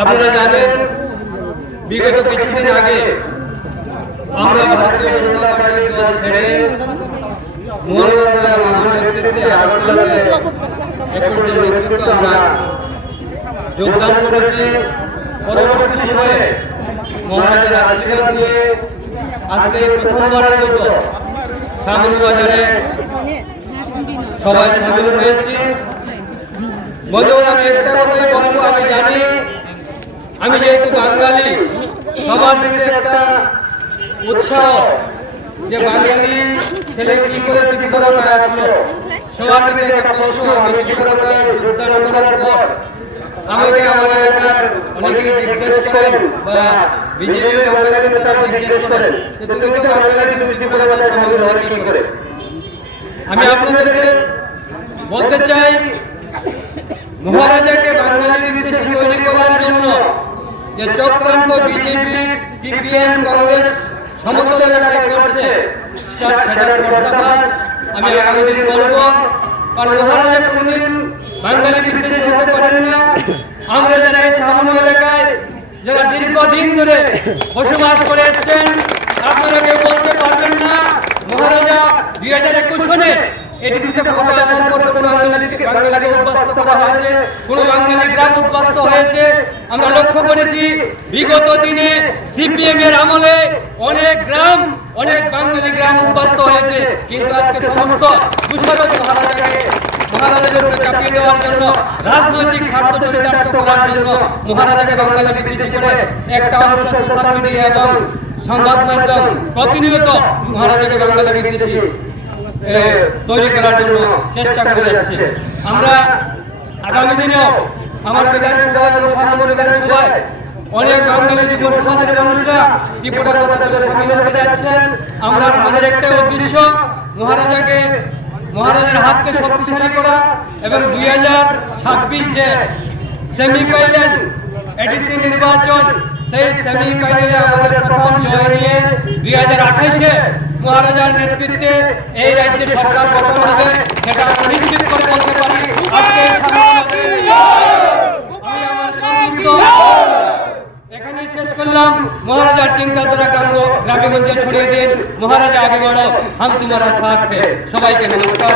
আপনারা জানেন বিগত কিছুদিন আগে আমরা ভারতীয় জনতা পার্টির দল ছেড়ে আমরা যোগদান করেছি। পরবর্তী সময়ে মহারাজের আশীর্বাদ নিয়ে আজকে প্রথমবারের মতো শ্যামলবাজারে সবাই সামিল হয়েছি। বন্ধু, আমি একটা কথাই বলবো, আমি জানি আমি যেহেতু বাঙালি, সবার ভিতরে একটা উৎসাহ যে বাঙালি ছেলে কি করে ত্রিপুরায় আসলো, সবার ভিতরে একটা প্রশ্ন। আমি ত্রিপুরায় যোগদান করার পর আমাকে আমার এলাকার অনেকেই জিজ্ঞেস করেন বা বিজেপির বাঙালিদের তারা জিজ্ঞেস করেন যে তুমি তো বাঙালি, তুমি ত্রিপুরায় সামিল হলে কি করে। আমি আপনাদেরকে বলতে চাই, মহারাজাকে বাঙালি বিদ্বেষী তৈরি করার জন্য যে চক্রান্ত বিজেপি, সিপিএম, কংগ্রেস সমতল এলাকায় করছে, সেটার পর্দাফাশ আমি আগামী দিন করব। কারণ মহারাজা কোনদিন বাঙালি বিদ্বেষী হতে পারেন না। আমরা যারা এই সামান্য এলাকায় যারা দীর্ঘদিন ধরে বসবাস করে এসছেন, আপনারা কেউ বলতে পারবেন না মহারাজা 2021 সনে এডিসিতে ক্ষমতা আসার পর কোনো বাঙালিকে উদ্বাস্ত করা হয়েছে, কোনো বাঙালি গ্রাম উদ্বাস্ত হয়েছে। আমরা লক্ষ্য করেছি বিগত দিনে সিপিএম এর আমলে অনেক গ্রাম, অনেক বাঙালি গ্রাম উদ্বাস্ত হয়েছে। কিন্তু আজকে সমস্ত দুঃসাহস মহারাজাদের উপরে চাপিয়ে দেওয়ার জন্য, রাজনৈতিক স্বার্থ চরিতার্থ করার জন্য মহারাজাকে বাঙালি বিদ্বেষী করে একটা অংশ সোশ্যাল মিডিয়া এবং সংবাদ মাধ্যম প্রতিনিয়ত মহারাজাকে বাঙালি বিদ্বেষী তৈরি করার জন্য চেষ্টা করে যাচ্ছে। আমরা আগামী দিনেও আমার বিধানসভা এবং সামনে বিধানসভায় অনেক বাঙালি যুব সমাজের মানুষরা ত্রিপুরার পতাকা সামিল হতে যাচ্ছেন। আমরা আমাদের একটাই উদ্দেশ্য, মহারাজের হাতকে শক্তিশালী করা এবং 2026 যে সেমিফাইনাল এডিসি নির্বাচন, সেই সেমিফাইনালে আমাদের প্রথম জয় নিয়ে 2028-এ মহারাজার নেতৃত্বে এই রাজ্যে সরকার গঠন হবে, সেটা আমরা নিশ্চিত করে বলতে পারি। এখানেই শেষ করলাম। মহারাজার চিন্তাধারা গ্রামেগঞ্জে ছড়িয়ে দিন। মহারাজা আগে বড়, হাম তোমারা সাথ হে। সবাইকে নমস্কার।